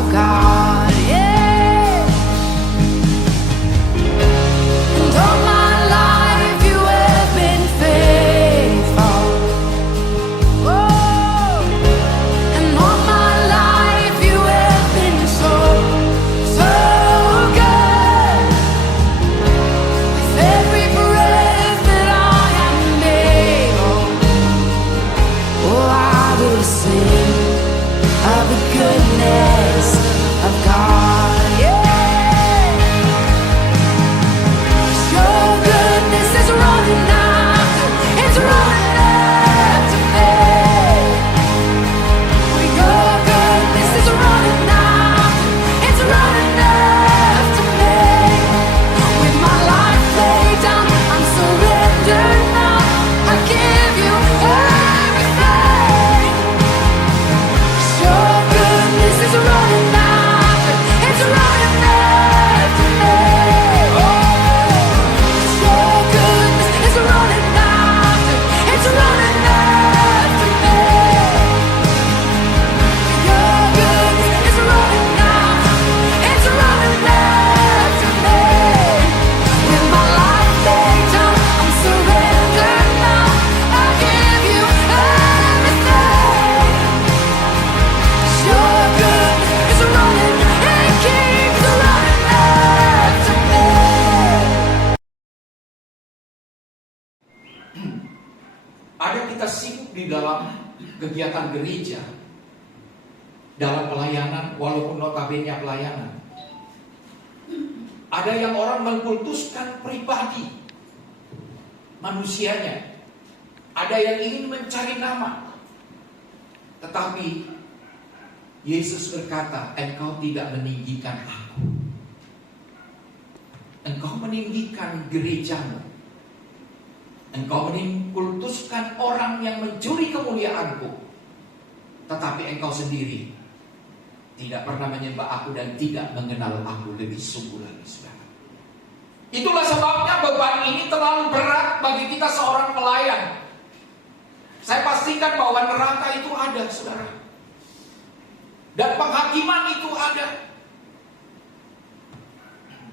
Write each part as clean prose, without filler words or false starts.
of God. Yeah. And all my life you have been faithful. Oh, and all my life you have been so, so good. With every breath that I am able, oh, I will sing of the goodness of God. Yeah. Your goodness is running after, it's running after me. Your goodness is running after, it's running after me. With my life laid down, I'm surrendered now. I give you everything. Your goodness is running after, it's running after me. Your goodness is running after, it's running after me. Your goodness is running after, it's running after me. With my life laid down, I'm surrendered now. I give you everything. Your goodness is running, it keeps running after me. Ada kita sibuk di dalam kegiatan gereja, dalam pelayanan, walaupun notabene pelayanan. Ada yang orang mengkultuskan pribadi manusianya. Ada yang ingin mencari nama. Tetapi Yesus berkata, engkau tidak meninggikan aku. Engkau meninggikan gerejamu. Engkau mengkultuskan orang yang mencuri kemuliaanku. Tetapi engkau sendiri tidak pernah menyembah aku dan tidak mengenal aku lebih sungguh lagi, saudara. Itulah sebabnya beban ini terlalu berat bagi kita seorang pelayan. Saya pastikan bahwa neraka itu ada, saudara. Dan penghakiman itu ada.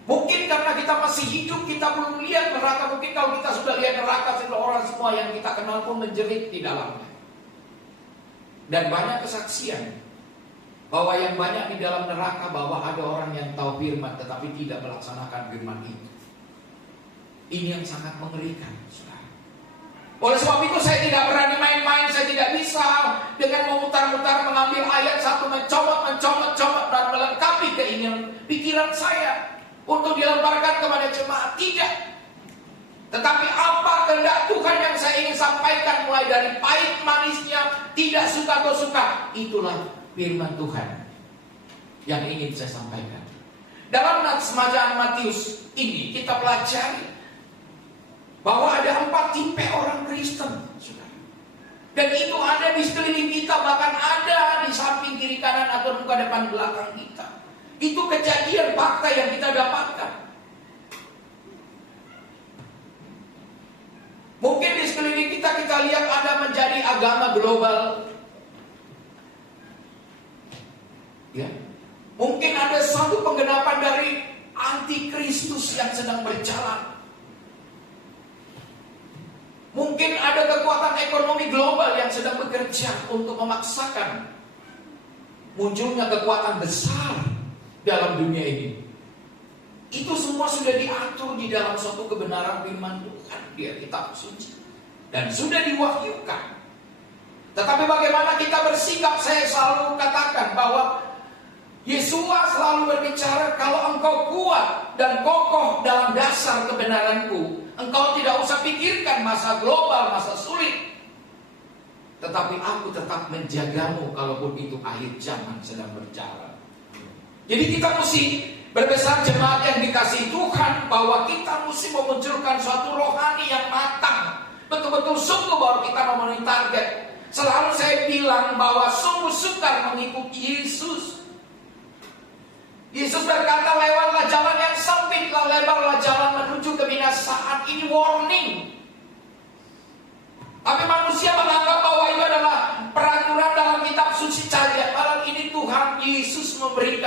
Mungkin karena kita masih hidup, kita belum lihat neraka. Mungkin kalau kita sudah lihat neraka, sudah orang semua yang kita kenal pun menjerit di dalamnya. Dan banyak kesaksian bahwa yang banyak di dalam neraka, bahwa ada orang yang tahu firman tetapi tidak melaksanakan firman itu. Ini yang sangat mengerikan, saudara. Oleh sebab itu saya tidak berani main-main. Saya tidak bisa dengan memutar-mutar mengambil ayat satu, mencomot dan melengkapi keinginan pikiran saya untuk dilemparkan kepada jemaat. Tidak. Tetapi apa kehendak Tuhan yang saya ingin sampaikan, mulai dari pahit manisnya, tidak suka atau suka, itulah firman Tuhan yang ingin saya sampaikan. Dalam semajaan Matius ini kita pelajari bahwa ada 4 tipe orang Kristen, saudara. Dan itu ada di sekeliling kita, bahkan ada di samping kiri kanan atau muka depan belakang kita. Itu kejadian fakta yang kita dapatkan. Mungkin di sekeliling kita lihat ada menjadi agama global. Ya. Mungkin ada satu penggenapan dari antikristus yang sedang berjalan. Mungkin ada kekuatan ekonomi global yang sedang bekerja untuk memaksakan munculnya kekuatan besar dalam dunia ini. Itu semua sudah diatur di dalam suatu kebenaran firman Tuhan di kitab suci dan sudah diwahyukan. Tetapi bagaimana kita bersikap? Saya selalu katakan bahwa Yesus selalu berbicara, kalau engkau kuat dan kokoh dalam dasar kebenaranku, engkau tidak usah pikirkan masa global, masa sulit. Tetapi aku tetap menjagamu kalaupun itu akhir zaman sedang berjalan. Jadi kita mesti berbesar jemaat yang dikasihi Tuhan, bahwa kita mesti memunculkan suatu rohani yang matang. Betul-betul sungguh bahwa kita memenuhi target. Selalu saya bilang bahwa sungguh sukar mengikuti Yesus. Yesus berkata, lewatlah jalan yang sempit, lebarlah jalan menuju kebinasaan. Ini warning. Tapi manusia menganggap bahwa itu adalah peraturan dalam kitab suci saja. Padahal ini Tuhan Yesus memberikan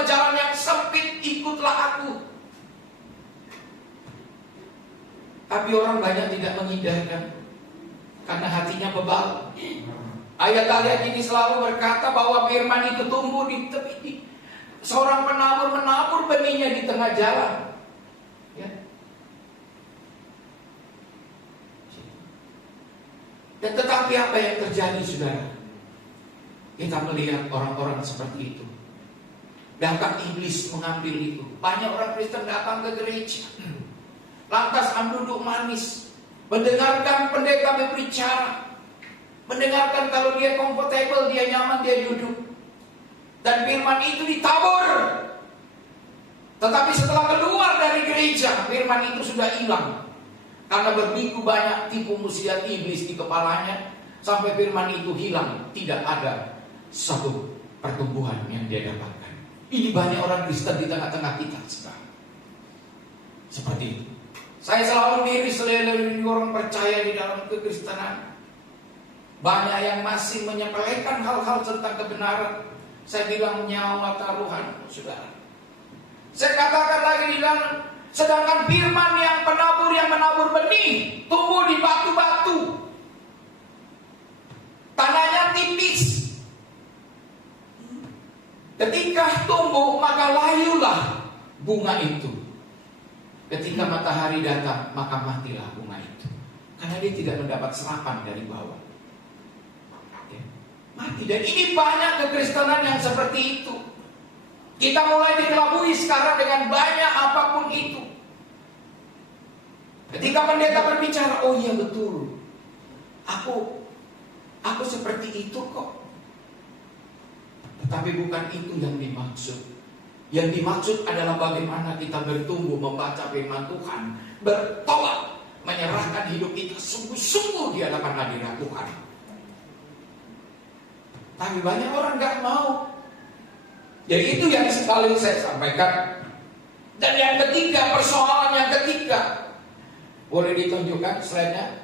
itulah jalan yang sempit, ikutlah aku. Tapi orang banyak tidak mengindahkan karena hatinya bebal. Ayat-ayat ini selalu berkata bahwa firman itu tumbuh di tepi. Seorang penabur menabur benihnya di tengah jalan. Ya. Dan tetapi apa yang terjadi, saudara? Kita melihat orang-orang seperti itu. Datang iblis mengambil itu. Banyak orang Kristen datang ke gereja, lantas duduk manis, mendengarkan pendeta berbicara, mendengarkan kalau dia comfortable, dia nyaman, dia duduk. Dan firman itu ditabur. Tetapi setelah keluar dari gereja, firman itu sudah hilang. Karena begitu banyak tipu muslihat iblis di kepalanya, sampai firman itu hilang. Tidak ada satu pertumbuhan yang dia dapatkan. Ini banyak orang Kristen di tengah-tengah kita sekarang. Seperti itu. Saya selalu diri orang percaya di dalam kekristenan. Banyak yang masih menyepelekan hal-hal tentang kebenaran. Saya bilang nyawa taruhan, saudara. Saya katakan lagi di dalam, sedangkan firman yang menabur benih tumbuh di batu-batu, tanahnya tipis. Ketika tumbuh maka layulah bunga itu. Ketika matahari datang maka matilah bunga itu, karena dia tidak mendapat serapan dari bawah. Mati. Dan ini banyak kekristenan yang seperti itu. Kita mulai dikelabui sekarang dengan banyak apapun itu. Ketika pendeta berbicara, oh iya betul, aku seperti itu kok. Tetapi bukan itu yang dimaksud. Yang dimaksud adalah bagaimana kita bertumbuh membaca firman Tuhan, bertobat, menyerahkan hidup kita sungguh-sungguh di hadapan hadirat Tuhan. Tapi banyak orang gak mau. Jadi itu yang sekali saya sampaikan. Dan yang ketiga, persoalan yang ketiga, boleh ditunjukkan slide-nya?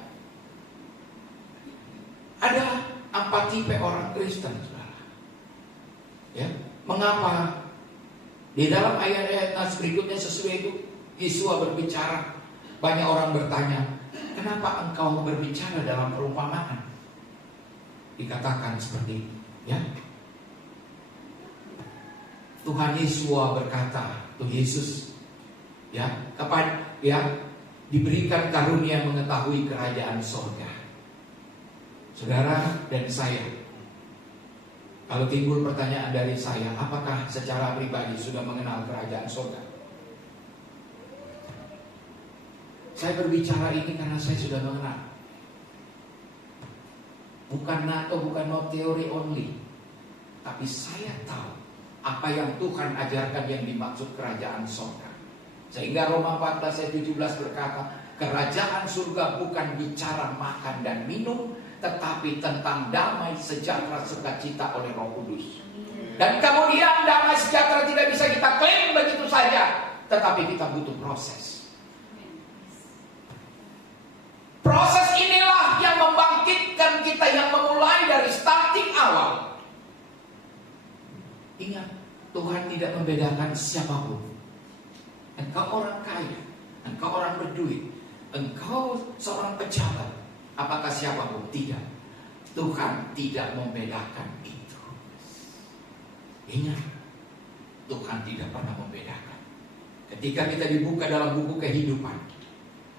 Ada 4 tipe orang Kristen, saudara. Ya, mengapa? Di dalam ayat-ayat nas berikutnya sesuai itu, Yesua berbicara. Banyak orang bertanya, kenapa engkau berbicara dalam perumpamaan? Dikatakan seperti ini. Ya, Tuhan Yesus berkata, Tuhan Yesus, ya, kapan ya diberikan karunia mengetahui kerajaan surga. Saudara dan saya, kalau timbul pertanyaan dari saya, apakah secara pribadi sudah mengenal kerajaan surga? Saya berbicara ini karena saya sudah mengenal. Bukan NATO, bukan no teori only. Tapi saya tahu apa yang Tuhan ajarkan yang dimaksud kerajaan surga. Sehingga Roma 14 ayat 17 berkata, kerajaan surga bukan bicara makan dan minum, tetapi tentang damai sejahtera sukacita oleh Roh Kudus. Dan kemudian damai sejahtera tidak bisa kita klaim begitu saja, tetapi kita butuh proses. Proses inilah yang membangkitkan kita, yang memulai dari starting awal. Ingat, Tuhan tidak membedakan siapapun. Engkau orang kaya, engkau orang berduit, engkau seorang pejabat, apakah siapapun, tidak. Tuhan tidak membedakan itu. Ingat, Tuhan tidak pernah membedakan. Ketika kita dibuka dalam buku kehidupan,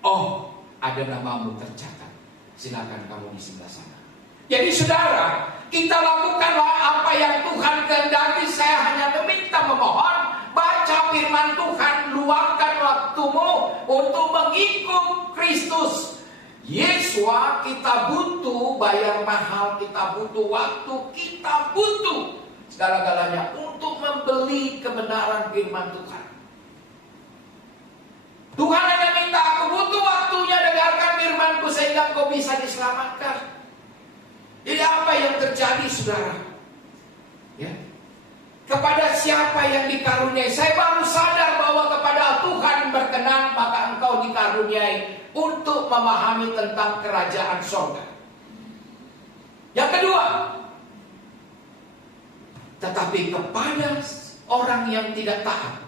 oh, ada namamu tercatat. Silakan kamu di sebelah sana. Jadi saudara, kita lakukanlah apa yang Tuhan kehendaki. Saya hanya meminta, memohon, baca firman Tuhan, luangkan waktumu untuk mengikut Kristus. Yesua, kita butuh bayar mahal, kita butuh waktu, kita butuh segala-galanya untuk membeli kebenaran firman Tuhan. Tuhan hanya minta, aku butuh waktunya, dengarkan firman-Ku sehingga kau bisa diselamatkan. Jadi apa yang terjadi, saudara? Ya. Kepada siapa yang dikaruniai? Saya baru sadar bahwa kepada Tuhan berkenan, maka engkau dikaruniai untuk memahami tentang kerajaan surga. Yang kedua, tetapi kepada orang yang tidak taat,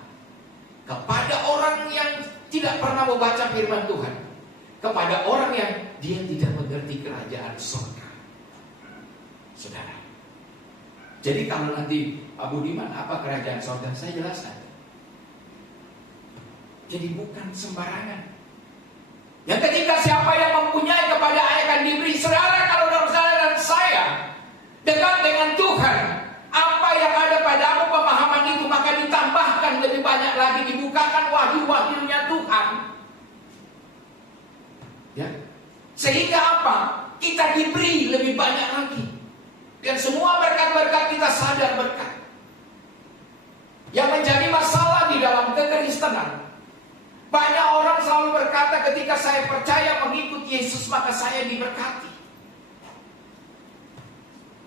kepada orang yang tidak pernah membaca firman Tuhan, kepada orang yang dia tidak mengerti kerajaan surga. Saudara, jadi kalau nanti Pak Budiman, apa kerajaan surga? Saya jelaskan. Jadi bukan sembarangan. Yang ketika siapa yang mempunyai kepada akan diberi. Saudara, kalau saudara dan saya dekat dengan Tuhan, apa yang ada padamu pemahaman itu, maka ditambahkan lebih banyak lagi, dibukakan wahyu-wahyunya Tuhan. Ya. Sehingga apa? Kita diberi lebih banyak lagi. Dan semua berkat-berkat kita sadar berkat. Yang menjadi masalah di dalam kekristenan, banyak orang selalu berkata ketika saya percaya mengikut Yesus maka saya diberkati.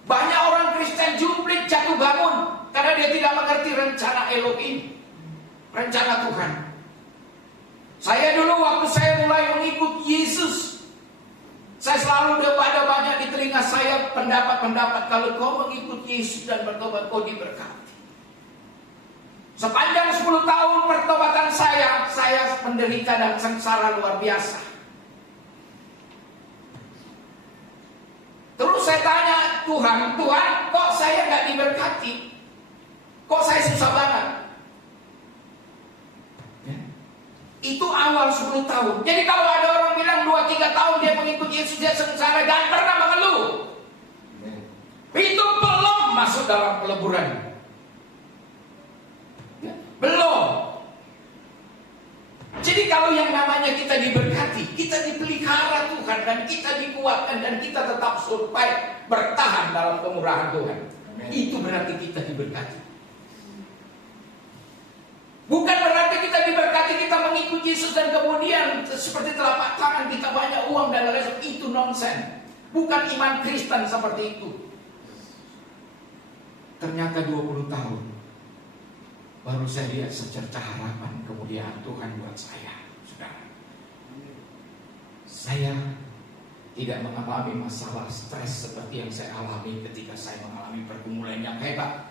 Banyak orang Kristen jublit jatuh bangun karena dia tidak mengerti rencana Elohim, rencana Tuhan. Saya dulu waktu saya mulai mengikut Yesus, saya selalu ada banyak di telinga saya pendapat-pendapat, kalau kau mengikut Yesus dan bertobat kau diberkati. Sepanjang 10 tahun pertobatan saya menderita dan sengsara luar biasa. Terus saya tanya Tuhan, kok saya nggak diberkati? Kok saya susah banget? Ya. Itu awal 10 tahun. Jadi kalau ada orang bilang 2-3 tahun dia mengikut Yesus, dia sengsara, jangan pernah mengeluh. Itu belum masuk dalam peleburan. Belum. Jadi kalau yang namanya kita diberkati, kita dipelihara Tuhan, dan kita dikuatkan, dan kita tetap survive, bertahan dalam kemurahan Tuhan. Amen. Itu berarti kita diberkati. Bukan berarti kita diberkati, kita mengikuti Yesus dan kemudian seperti telapak tangan kita banyak uang dan lain-lain. Itu nonsen. Bukan iman Kristen seperti itu. Ternyata 20 tahun baru saya lihat secerca harapan kemuliaan Tuhan buat saya, saudara. Saya tidak mengalami masalah stres seperti yang saya alami ketika saya mengalami pergumulan yang hebat.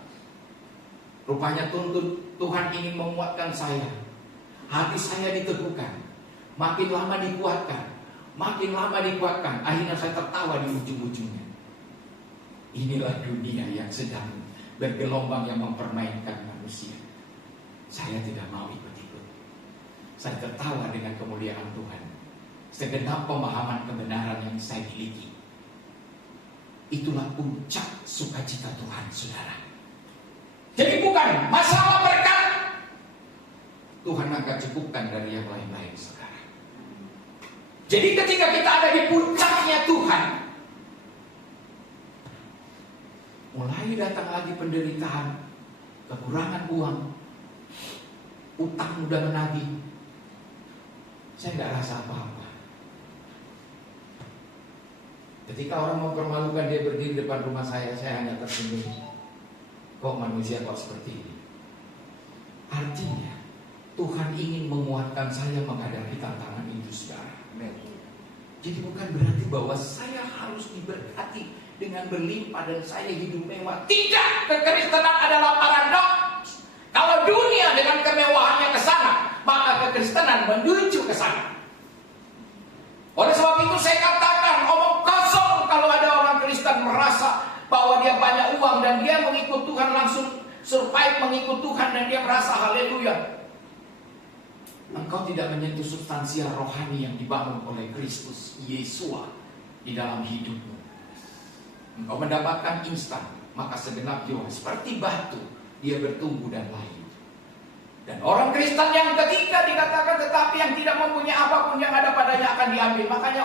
Rupanya Tuhan ingin menguatkan saya. Hati saya diteguhkan, makin lama dikuatkan, makin lama dikuatkan. Akhirnya saya tertawa di ujung-ujungnya. Inilah dunia yang sedang bergelombang yang mempermainkan manusia. Saya tidak mau ikut-ikut. Saya tertawa dengan kemuliaan Tuhan. Segenap pemahaman kebenaran yang saya miliki. Itulah puncak sukacita Tuhan, saudara. Jadi bukan masalah berkat, Tuhan akan cukupkan dari yang lain-lain, saudara. Jadi ketika kita ada di puncaknya Tuhan, mulai datang lagi penderitaan, kekurangan uang, utang udah menagih, saya nggak rasa apa-apa. Ketika orang mempermalukan dia berdiri depan rumah saya hanya tersenyum. Kok manusia kok seperti ini? Artinya Tuhan ingin menguatkan saya menghadapi tantangan itu, saudara. Jadi bukan berarti bahwa saya harus diberkati dengan berlimpah dan saya hidup mewah. Tidak, kekristenan adalah paradoks. Kalau dunia dengan kemewahannya ke sana, maka kekristenan menuju ke sana. Oleh sebab itu saya katakan omong kosong kalau ada orang Kristen merasa bahwa dia banyak uang dan dia mengikut Tuhan langsung survive mengikut Tuhan dan dia merasa haleluya. Engkau tidak menyentuh substansial rohani yang dibangun oleh Kristus Yesua di dalam hidupmu. Engkau mendapatkan instan, maka segenap jiwa seperti batu dia bertumbuh dan layu. Dan orang Kristen yang ketika dikatakan tetapi yang tidak mempunyai apapun yang ada padanya akan diambil. Makanya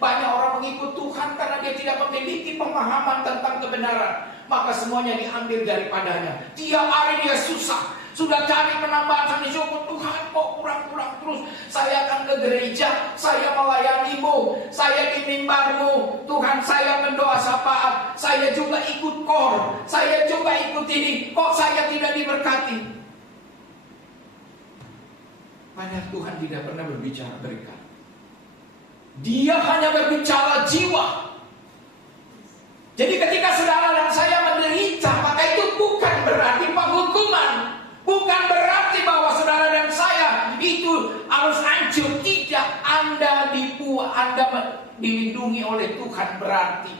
banyak orang mengikut Tuhan karena dia tidak memiliki pemahaman tentang kebenaran. Maka semuanya diambil daripadanya. Tiap hari dia susah. Sudah cari penambahan sampai syukur, Tuhan kok kurang-kurang terus. Saya akan ke gereja, saya melayanimu, saya di mimbarmu. Tuhan, saya mendoa syafaat, saya juga ikut kor, saya juga ikut ini. Kok saya tidak diberkati? Padahal Tuhan tidak pernah berbicara berkat. Dia hanya berbicara jiwa. Jadi ketika saudara dan saya menderita, maka itu bukan berarti penghukuman. Anda dilindungi oleh Tuhan berarti.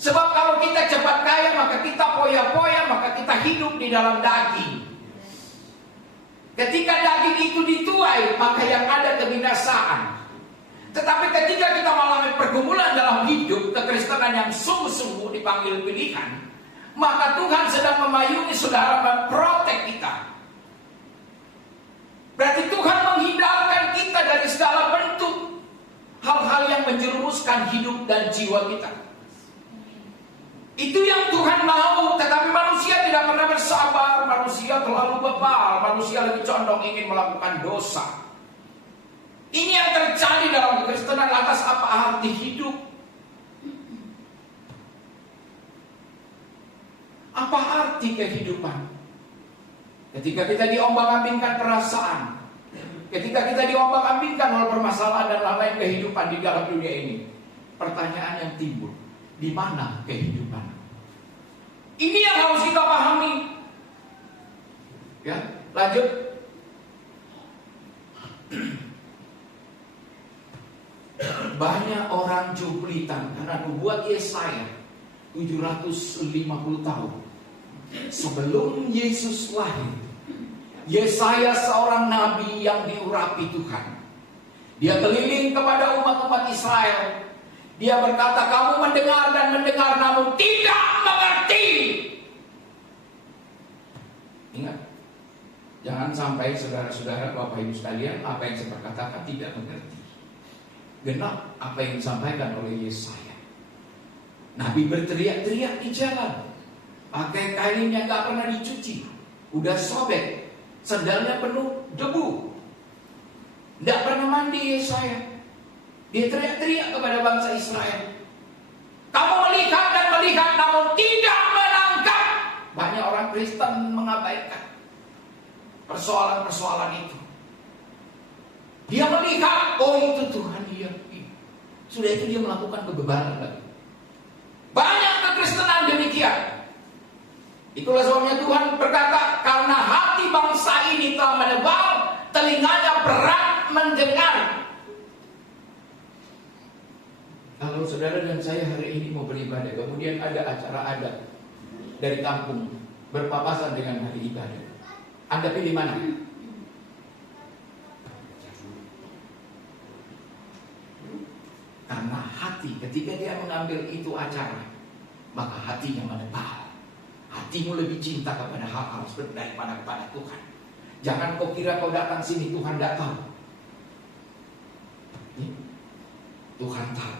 Sebab kalau kita cepat kaya, maka kita poya-poya, maka kita hidup di dalam daging. Ketika daging itu dituai, maka yang ada kebinasaan. Tetapi ketika kita mengalami pergumulan dalam hidup, kekristenan yang sungguh-sungguh dipanggil pilihan, maka Tuhan sedang memayungi saudara, memprotek kita. Berarti Tuhan menghindarkan kita dari segala bentuk hal-hal yang menjerumuskan hidup dan jiwa kita. Itu yang Tuhan mau, tetapi manusia tidak pernah bersabar. Manusia terlalu bebal, manusia lebih condong ingin melakukan dosa. Ini yang terjadi dalam kekristenan. Lantas apa arti hidup? Apa arti kehidupan? Ketika kita diombang-ambingkan perasaan, ketika kita diombang-ambingkan oleh permasalahan dan lain-lain kehidupan di dalam dunia ini, pertanyaan yang timbul, di mana kehidupan? Ini yang harus kita pahami. Ya, lanjut. Banyak orang jublitan karena nubuat Yesaya 750 tahun sebelum Yesus lahir. Yesaya seorang nabi yang diurapi Tuhan. Dia keliling kepada umat-umat Israel. Dia berkata, kamu mendengar dan mendengar namun tidak mengerti. Ingat, jangan sampai saudara-saudara, Bapak Ibu sekalian, apa yang saya katakan tidak mengerti. Genap apa yang disampaikan oleh Yesaya. Nabi berteriak-teriak di jalan, pakai kain yang gak pernah dicuci, udah sobek, sandalnya penuh debu, gak pernah mandi Yesaya. Dia teriak-teriak kepada bangsa Israel, kamu melihat dan melihat namun tidak menangkap. Banyak orang Kristen mengabaikan persoalan-persoalan itu. Dia melihat, oh itu Tuhan dia. Sudah itu dia melakukan kebebaran lagi. Banyak kekristenan demikian. Itulah sebabnya Tuhan berkata, karena hati bangsa ini telah menebal, telinganya berat mendengar. Kalau saudara dan saya hari ini mau beribadah, kemudian ada acara adat dari kampung berpapasan dengan hari ibadah, Anda pilih mana? Karena hati, ketika dia mengambil itu acara, maka hatinya menebal. Hatimu lebih cinta kepada hal-hal seperti daripada kepada Tuhan. Jangan kau kira kau datang sini Tuhan tidak tahu. Tuhan tahu.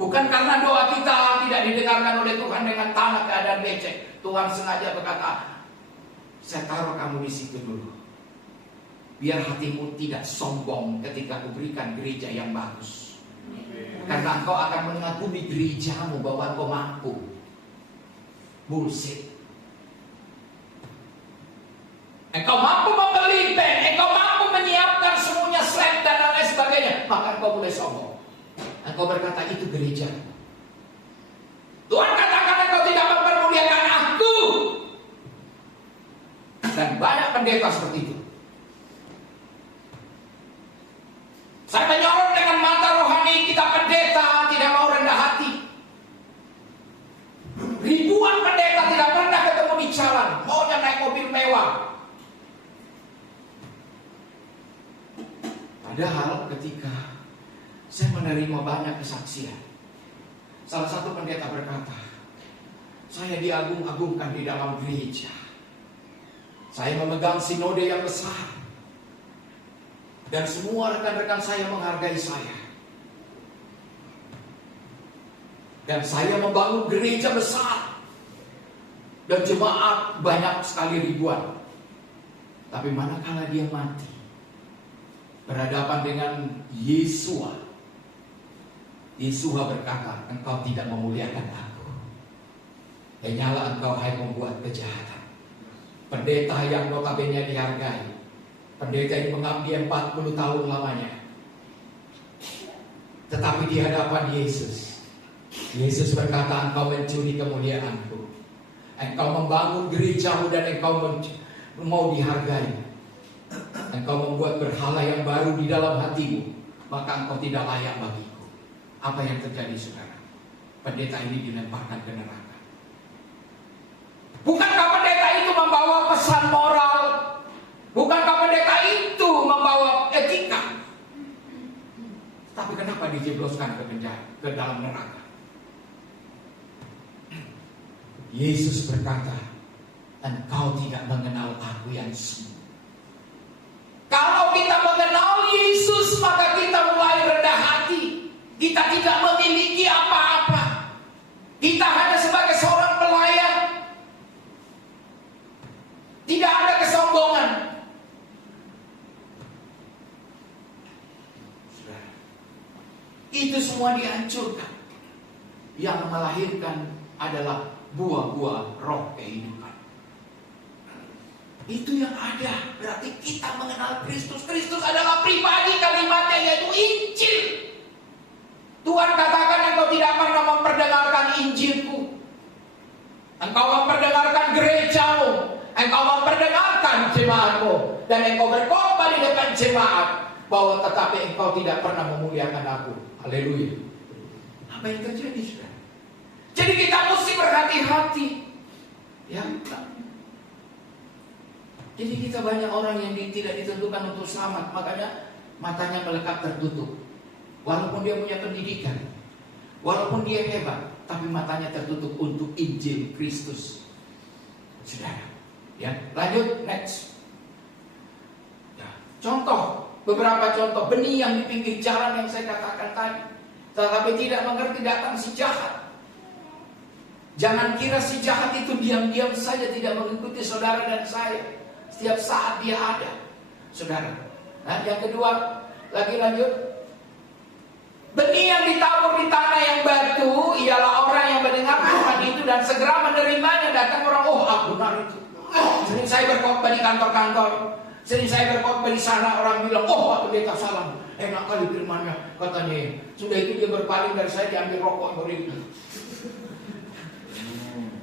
Bukan karena doa kita tidak didengarkan oleh Tuhan dengan tanah keadaan becek. Tuhan sengaja berkata, saya taruh kamu di situ dulu. Biar hatimu tidak sombong ketika kuberikan gereja yang bagus. Karena engkau akan mengagumi gerejamu bahwa engkau mampu. Bullshit. Engkau mampu membeli pen, engkau mampu menyiapkan semuanya slab dan lain sebagainya, maka engkau boleh sombong. Engkau berkata itu gereja. Tuhan katakan engkau tidak mempermuliakan aku. Dan banyak pendeta seperti itu. Saya menyorot dengan mata rohani kita pendeta tidak mau rendah hati. Ribuan pendeta tidak pernah ketemu di jalan, maunya naik mobil mewah. Padahal ketika saya menerima banyak kesaksian, salah satu pendeta berkata, saya diagung-agungkan di dalam gereja. Saya memegang sinode yang besar. Dan semua rekan-rekan saya menghargai saya. Dan saya membangun gereja besar. Dan jemaat banyak sekali ribuan. Tapi manakala dia mati, berhadapan dengan Yesua, Yesua berkata, engkau tidak memuliakan aku. Hanyalah engkau hai membuat kejahatan. Pendeta yang notabene dihargai, pendeta yang mengabdi 40 tahun lamanya, tetapi di hadapan Yesus, Yesus berkata, engkau mencuri kemuliaanku, engkau membangun gerejamu dan engkau mau dihargai. engkau membuat berhala yang baru di dalam hatimu, maka engkau tidak layak bagiku. Apa yang terjadi saudara? Pendeta ini dilemparkan ke neraka. Bukankah pendeta itu membawa pesan moral? Bukankah pendeta itu membawa etika? Tapi kenapa dijebloskan ke penjara, ke dalam neraka? Yesus berkata, engkau tidak mengenal aku yang sungguh. Kalau kita mengenal Yesus, maka kita mulai rendah hati. Kita tidak memiliki apa-apa. Kita hanya sebagai seorang pelayan. Tidak ada kesombongan. Itu semua dihancurkan. Yang melahirkan adalah buah-buah roh kehidupan. Itu yang ada. Berarti kita mengenal Kristus. Kristus adalah pribadi, kalimatnya yaitu Injil. Tuhan katakan, engkau tidak pernah memperdengarkan Injilku. Engkau memperdengarkan gerejamu. Engkau memperdengarkan jemaatmu. Dan engkau berkhotbah di depan jemaat. Bahwa tetapi engkau tidak pernah memuliakan aku. Haleluya. Apa yang terjadi sudah? Jadi kita mesti berhati-hati. Ya. Jadi kita banyak orang yang tidak ditentukan untuk selamat. Makanya matanya melekat tertutup. Walaupun dia punya pendidikan, walaupun dia hebat, tapi matanya tertutup untuk Injil Kristus. Saudara, ya, lanjut next. Ya, contoh, beberapa contoh benih yang di pinggir jalan yang saya katakan tadi, tetapi tidak mengerti datang si jahat. Jangan kira si jahat itu diam-diam saja tidak mengikuti saudara dan saya. Setiap saat dia ada, saudara. Nah, yang kedua, lagi lanjut. Benih yang ditabur di tanah yang batu ialah orang yang mendengar firman itu dan segera menerimanya. Datang orang, oh benar itu. Sering saya berkhotbah di kantor-kantor, sering saya berkhotbah di sana, orang bilang, oh Pak Pendeta salam, enak kali firmannya, katanya. Sudah itu dia berpaling dari saya, diambil rokok itu.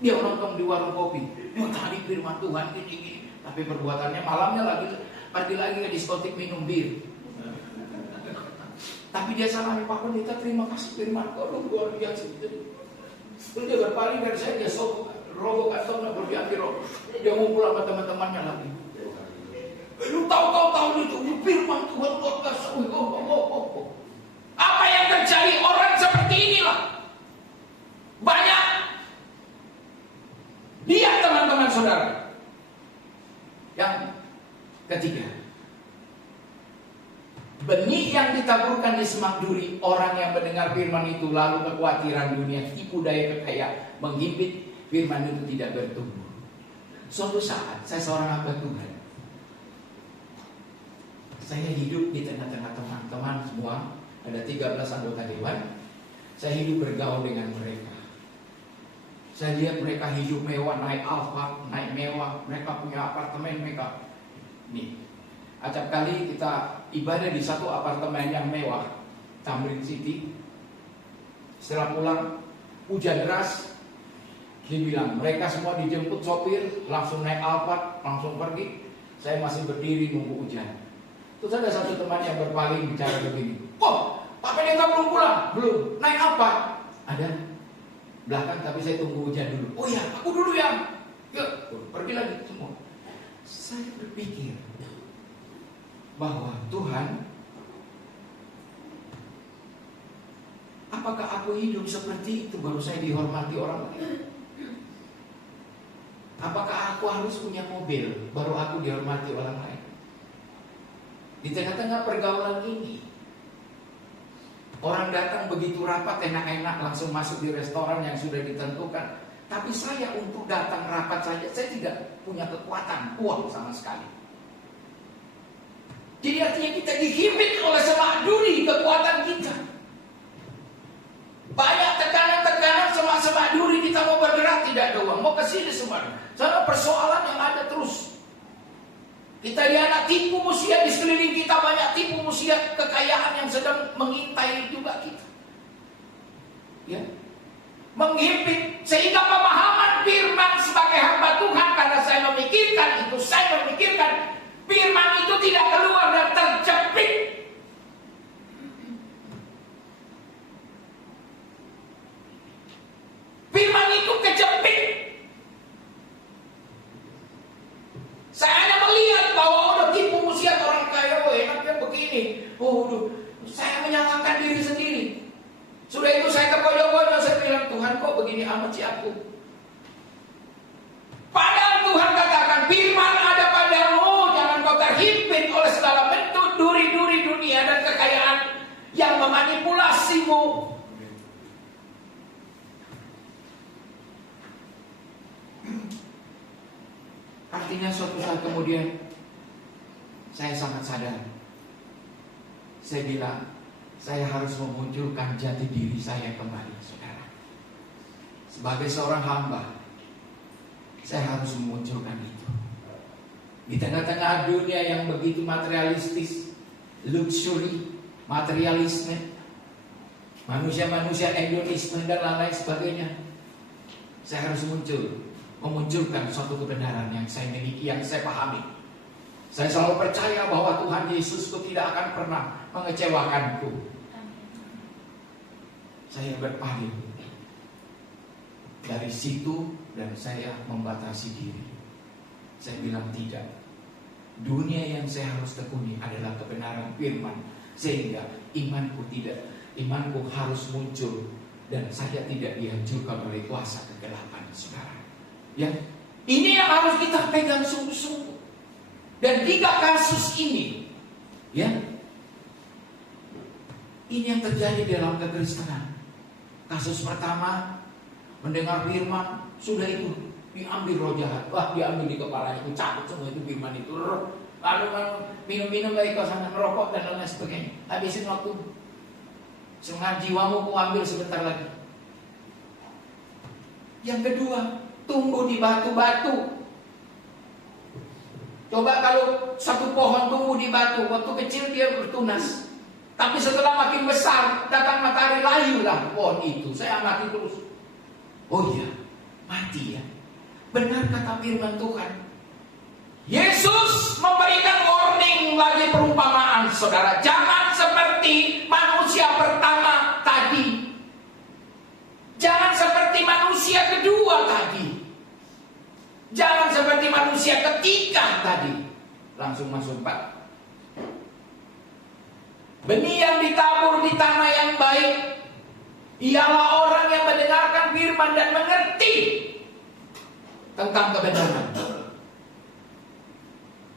Dia nonton di warung kopi, tadi firman Tuhan gini. Tapi perbuatannya malamnya pergi lagi ke diskotik minum bir. Tapi dia salah, Pak Pendeta terima kasih firman kau luar biasa. Terus dia berpaling dari saya, dia rokok kantongnya berdiambil rokok. Dia ngumpul sama teman-temannya lagi. Lu tahu itu firman Tuhan luar biasa. Apa yang terjadi? Orang seperti inilah banyak. Lihat teman-teman saudara. Yang ketiga, benih yang ditaburkan di semak duri, orang yang mendengar firman itu lalu kekhawatiran dunia, tipu daya kekayaan menghimpit firman itu tidak bertumbuh. Suatu saat saya seorang hamba Tuhan, saya hidup di tengah-tengah teman-teman semua, ada 13 anggota dewan. Saya hidup bergaul dengan mereka. Saya lihat mereka hidup mewah, naik Alfa, naik mewah, mereka punya apartemen, mereka nih. Acap kali kita ibadah di satu apartemen yang mewah, Tamrin City. Setelah pulang, hujan deras. Dia bilang, mereka semua dijemput sopir, langsung naik Alphard, langsung pergi. Saya masih berdiri nunggu hujan. Terus ada satu teman yang berpaling bicara begini, oh, Pak Pendeta belum pulang? Belum. Naik apa? Ada belakang, tapi saya tunggu hujan dulu. Oh ya, aku dulu ya. Yuk, pergi lagi semua. Saya berpikir bahwa Tuhan, apakah aku hidup seperti itu baru saya dihormati orang lain? Apakah aku harus punya mobil baru aku dihormati orang lain? Di tengah-tengah pergaulan ini, orang datang begitu rapat, enak-enak langsung masuk di restoran yang sudah ditentukan. Tapi saya untuk datang rapat saja, saya tidak punya kekuatan uang sama sekali. Jadi artinya kita dihimpit oleh semak duri kekuatan kita. Banyak tekanan-tekanan semak duri, kita mau bergerak tidak ada uang, mau ke sini semua. Soalnya persoalan yang ada terus. Kita dianak tipu muslihat, di sekeliling kita banyak tipu muslihat kekayaan yang sedang mengintai juga kita. Ya. Menghimpit sehingga pemahaman firman sebagai hamba Tuhan, karena saya memikirkan itu, saya memikirkan Firman itu tidak keluar dan terjepit. Firman itu kejepit. Saya hanya melihat bahwa udah tipu musiat orang kaya, oh enaknya begini. Oh, saya menyalahkan diri sendiri. Sudah itu saya kepoyok-poyok, saya bilang, Tuhan kok begini amat sih aku. Padahal Tuhan katakan, firman ada padamu, jangan kau terhimpit oleh segala bentuk duri-duri dunia dan kekayaan yang memanipulasimu. Artinya suatu saat kemudian saya sangat sadar. Saya bilang, saya harus memunculkan jati diri saya kembali, saudara. Sebagai seorang hamba, saya harus memunculkan itu. Di tengah-tengah dunia yang begitu materialistis, luxury, materialisme, manusia-manusia hedonisme dan lain-lain sebagainya, saya harus memunculkan suatu kebenaran yang saya miliki, yang saya pahami. Saya selalu percaya bahwa Tuhan Yesus itu tidak akan pernah mengecewakanku. Saya berpaling dari situ dan saya membatasi diri. Saya bilang tidak. Dunia yang saya harus tekuni adalah kebenaran firman, sehingga imanku harus muncul dan saya tidak dihancurkan oleh kuasa kegelapan, saudara. Ya, ini yang harus kita pegang sungguh-sungguh. Dan 3 kasus ini, ya, ini yang terjadi dalam kekristenan. Kasus pertama, mendengar firman, sudah itu diambil roh jahat, diambil di kepalanya, itu cabut semua itu firman itu, lalu minum-minum lagi kau sana, merokok dan lain sebagainya. Habisin waktu, setengah jiwamu kau ambil sebentar lagi. Yang kedua, tumbuh di batu-batu. Coba kalau satu pohon tumbuh di batu, waktu kecil dia bertunas, tapi setelah makin besar, datang matahari, layulah pohon itu. Saya amati terus. Oh iya, mati ya. Benar kata firman Tuhan. Yesus memberikan warning lagi, perumpamaan, saudara. Jangan seperti manusia pertama tadi. Jangan seperti manusia kedua tadi. Jangan seperti manusia ketiga tadi. Langsung masuk 4. Benih yang ditabur di tanah yang baik ialah orang yang mendengarkan firman dan mengerti tentang kebenaran.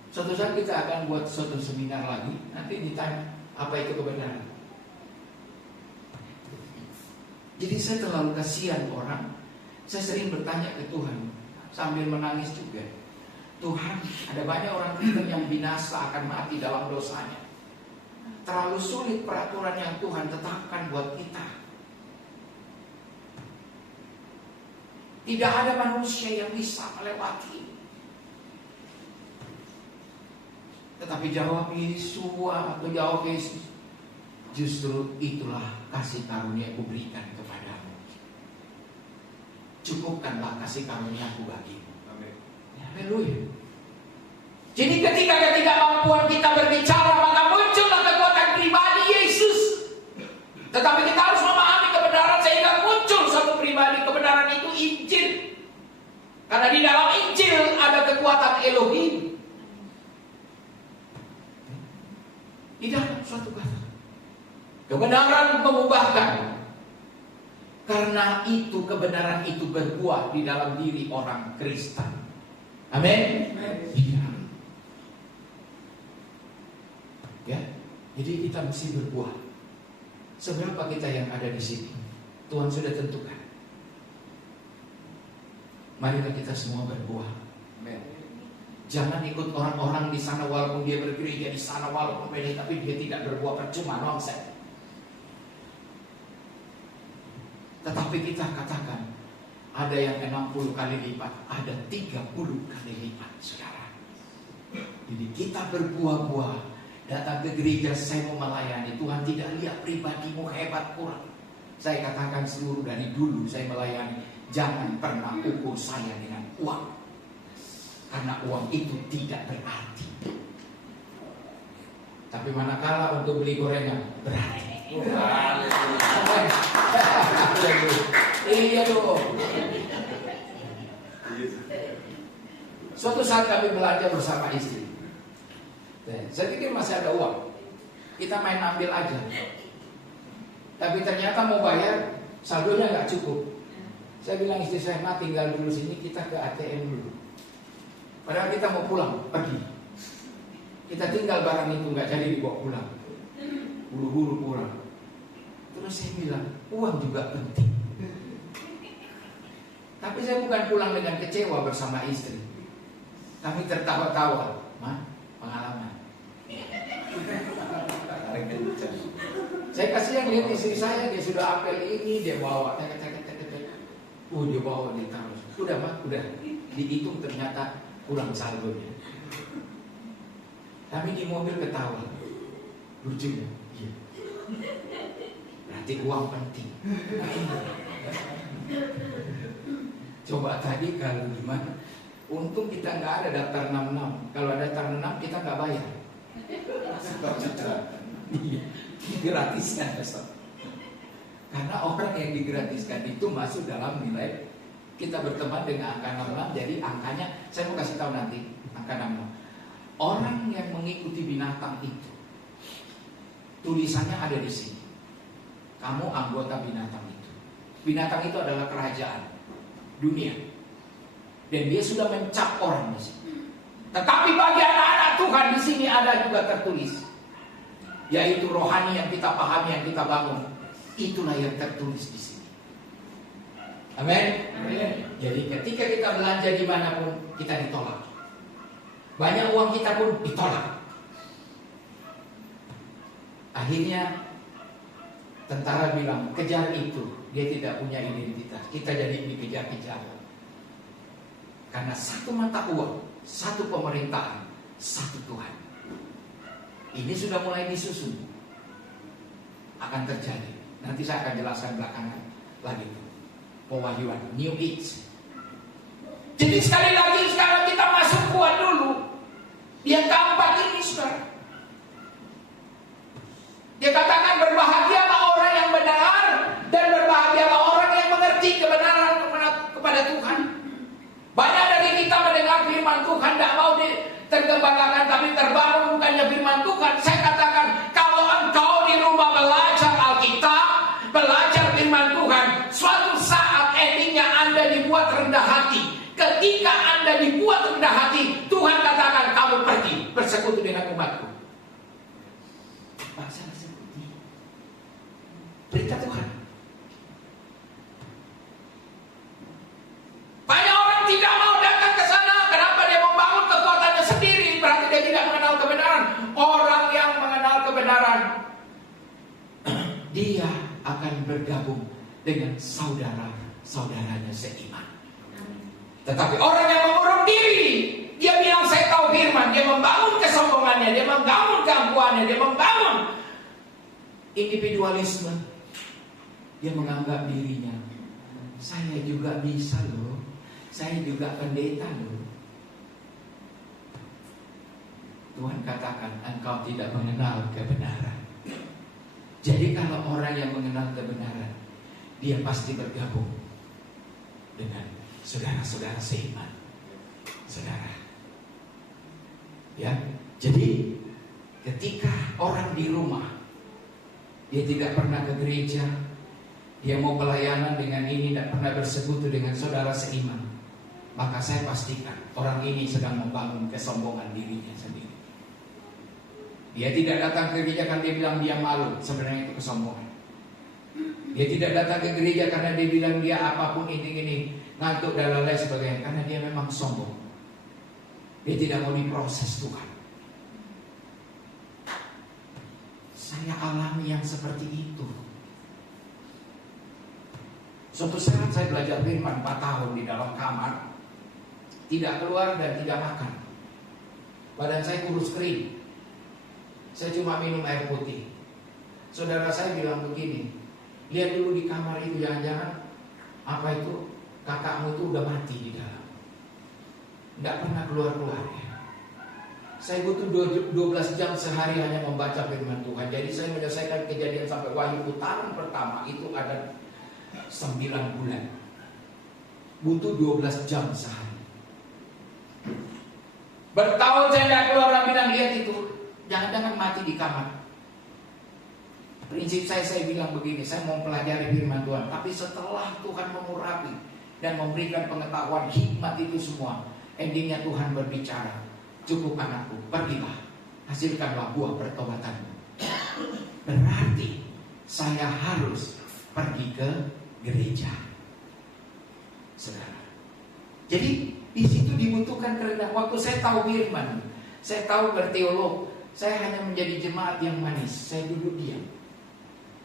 Suatu saat kita akan buat suatu seminar lagi. Nanti ditanya apa itu kebenaran. Jadi saya terlalu kasihan orang. Saya sering bertanya ke Tuhan sambil menangis juga. Tuhan, ada banyak orang Kristen yang binasa akan mati dalam dosanya. Terlalu sulit peraturan yang Tuhan tetapkan buat kita. Tidak ada manusia yang bisa melewati. Tetapi jawab Yesua atau jawab Yesus, justru itulah kasih karunia yang kuberikan kepadamu. Cukupkanlah kasih karuniaku bagimu. Amin. Haleluya. Jadi ketika ketidakmampuan kita berbicara, maka muncullah kekuatan pribadi Yesus. Tetapi kita harus memahami kebenaran sehingga muncul satu pribadi. Kebenaran itu Injil. Karena di dalam Injil ada kekuatan Elohim. Di dalam suatu kata, kebenaran mengubahkan. Karena itu kebenaran itu berbuah di dalam diri orang Kristen. Amin. Iya. Ya, jadi kita mesti berbuah. Seberapa kita yang ada di sini, Tuhan sudah tentukan. Marilah kita semua berbuah. Amin. Jangan ikut orang-orang di sana walaupun dia bergereja di sana walaupun beda, tapi dia tidak berbuah, percuma, nonsen. Tetapi kita katakan ada yang 60 kali lipat, ada 30 kali lipat, saudara. Jadi kita berbuah-buah. Datang ke gereja, saya mau melayani. Tuhan tidak lihat pribadimu hebat kurang. Saya katakan seluruh dari dulu saya melayani. Jangan pernah ukur saya dengan uang. Karena uang itu tidak berarti. Tapi manakala untuk beli gorengan, berani. Iya dong. Suatu saat kami belanja bersama istri. Saya pikir masih ada uang, kita main ambil aja. Tapi ternyata mau bayar, saldonya nggak cukup. Saya bilang istri saya, "Ma, tinggal dulu sini, kita ke ATM dulu." Padahal kita mau pulang, pergi. Kita tinggal barang itu, nggak jadi dibawa pulang. Buru-buru pulang. Terus saya bilang, uang juga penting. Tapi saya bukan pulang dengan kecewa bersama istri. Kami tertawa-tawa. "Ma, pengalaman." Saya kasihan lihat istri saya, dia sudah apel ini, dia bawa, dia bawa, dia taruh. Udah mah, udah dihitung ternyata kurang saldonya. Kami di mobil ketawa, lucunya, iya. Berarti uang penting. Coba tadi kalau gimana? Untung kita nggak ada daftar 66. Kalau ada daftar 6 kita nggak bayar. Digratiskan, karena orang yang digratiskan itu masuk dalam nilai. Kita berteman dengan angka 66, jadi angkanya saya mau kasih tahu nanti angka 66. Orang yang mengikuti binatang itu tulisannya ada di sini. Kamu anggota binatang itu. Binatang itu adalah kerajaan dunia, dan dia sudah mencap orang di sini. Tetapi bagi anak-anak Tuhan di sini ada juga tertulis, yaitu rohani yang kita pahami, yang kita bangun. Itulah yang tertulis di sini. Amin. Jadi ketika kita belanja dimanapun kita ditolak. Banyak uang kita pun ditolak. Akhirnya tentara bilang, kejar itu. Dia tidak punya identitas. Kita jadi dikejar-kejar. Karena satu mata uang, satu pemerintahan, satu Tuhan. Ini sudah mulai disusun. Akan terjadi. Nanti saya akan jelaskan belakangan lagi. Pewahyuan, New Age. Jadi sekali lagi sekarang kita masuk kuat dulu. Yang keempat ini, saudara. Dia katakan berbahagialah orang yang benar dan berbahagialah orang yang mengerti kebenaran kepada Tuhan. Banyak dari kita mendengar firman Tuhan tidak mau tergembalakan, tapi terbangun bukannya firman Tuhan. Saya katakan, kalau engkau di rumah belajar Alkitab, belajar firman Tuhan, suatu saat endingnya Anda dibuat rendah hati. Ketika Anda dibuat rendah hati, Tuhan katakan, kamu pergi bersekutu dengan umatku. Bangsa bersekutu. Berita Tuhan. Banyak orang tidak mau datang ke sana. Kenapa? Dia membangun kekuatannya sendiri. Berarti dia tidak mengenal kebenaran. Orang yang mengenal kebenaran, dia akan bergabung dengan saudara-saudaranya seiman. Tetapi orang yang mengurung diri, dia bilang saya tahu firman, dia membangun kesombongannya, dia membangun keangkuhannya, dia membangun individualisme. Dia menganggap dirinya, saya juga bisa loh, saya juga pendeta loh. Tuhan katakan, engkau tidak mengenal kebenaran. Jadi kalau orang yang mengenal kebenaran, dia pasti bergabung dengan saudara-saudara seiman. Saudara. Ya, jadi ketika orang di rumah, dia tidak pernah ke gereja, dia mau pelayanan dengan ini, tidak pernah bersekutu dengan saudara seiman, maka saya pastikan orang ini sedang membangun kesombongan dirinya sendiri. Dia tidak datang ke gereja karena dia bilang dia malu, sebenarnya itu kesombongan. Dia tidak datang ke gereja karena dia bilang dia apapun ini ngantuk dan lain sebagainya, karena dia memang sombong. Dia tidak mau diproses Tuhan. Saya alami yang seperti itu. Suatu saat saya belajar firman 4 tahun di dalam kamar, tidak keluar dan tidak makan. Badan saya kurus kering. Saya cuma minum air putih. Saudara saya bilang begini, lihat dulu di kamar itu, jangan-jangan apa itu, kakakmu itu udah mati di dalam. Tidak pernah keluar-keluar ya. Saya butuh 12 jam sehari hanya membaca firman Tuhan. Jadi saya menyelesaikan Kejadian sampai Wahyu putaran pertama itu ada 9 bulan. Butuh 12 jam sehari. Bertahun saya tidak keluar, orang bilang lihat itu, jangan-jangan mati di kamar. Prinsip saya bilang begini, saya mau pelajari firman Tuhan. Tapi setelah Tuhan mengurapi dan memberikan pengetahuan hikmat itu semua, endingnya Tuhan berbicara, cukup anakku, pergilah, hasilkanlah buah pertobatanmu. Berarti saya harus pergi ke gereja, saudara. Jadi di situ dibutuhkan kerendahan. Waktu saya tahu firman, saya tahu berteolog, saya hanya menjadi jemaat yang manis. Saya duduk diam.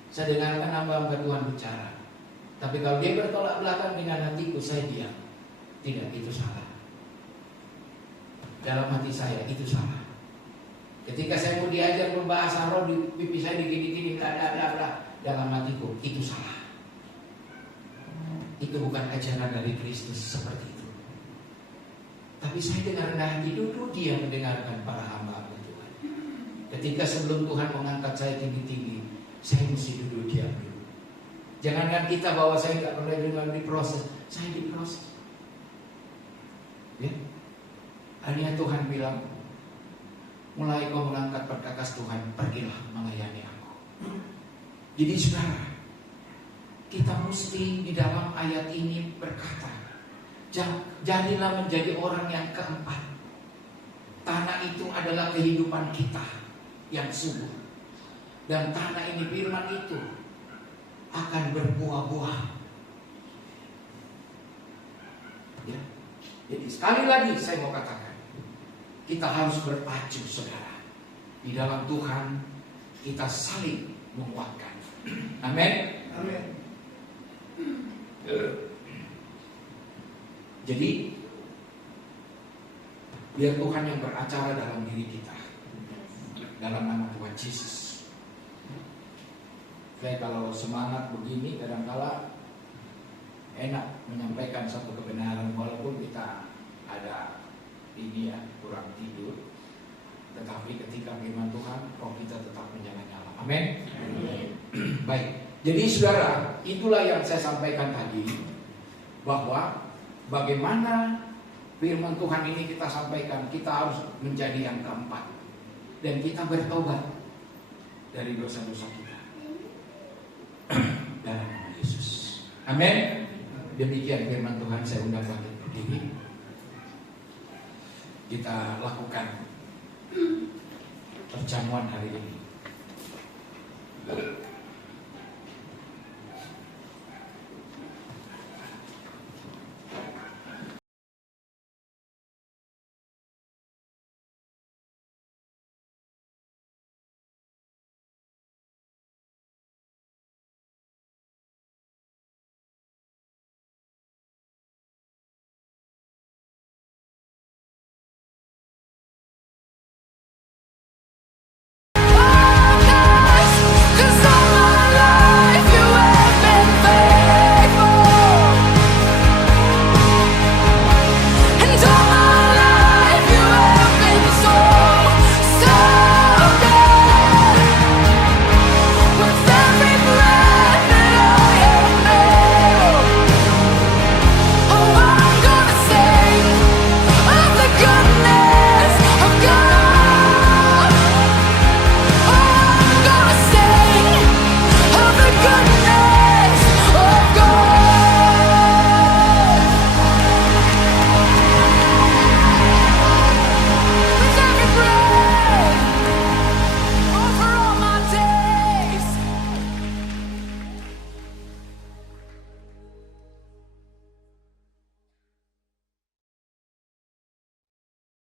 Saya dengarkan hamba-hamba Tuhan bicara. Tapi kalau dia bertolak belakang dengan hatiku, saya diam. Tidak, itu salah. Dalam hati saya itu salah. Ketika saya mau diajar berbahasa roh, di pipi saya digini-gini, bla bla bla, dalam hatiku itu salah. Itu bukan ajaran dari Kristus seperti itu. Tapi saya dengan rendah hati duduk dia mendengarkan para hamba Tuhan. Ketika sebelum Tuhan mengangkat saya tinggi-tinggi, saya mesti duduk diam dulu. Jangankan kita bahwa saya tidak pernah dengar diproses, saya diproses. Ya, akhirnya Tuhan bilang, mulai kau mengangkat perkakas Tuhan, pergilah melayani aku. Jadi saudara, kita mesti di dalam ayat ini berkata, jadilah menjadi orang yang keempat. Tanah itu adalah kehidupan kita yang subur. Dan tanah ini, firman itu akan berbuah-buah. Ya. Jadi sekali lagi saya mau katakan, kita harus berpacu saudara. Di dalam Tuhan kita saling menguatkan. Amin. Amin. Jadi biar Tuhan yang beracara dalam diri kita, dalam nama Tuhan Yesus. Kayak kalau semangat begini, kadang-kala enak menyampaikan satu kebenaran walaupun kita ada ini ya, kurang tidur. Tetapi ketika firman Tuhan, roh kita tetap menyala-nyala. Amin. Baik. Jadi saudara, itulah yang saya sampaikan tadi, bahwa bagaimana firman Tuhan ini kita sampaikan, kita harus menjadi yang keempat. Dan kita bertobat dari dosa-dosa kita. Dalam nama Yesus. Amin. Demikian firman Tuhan, saya undang bangkit berdiri. Kita lakukan perjamuan hari ini.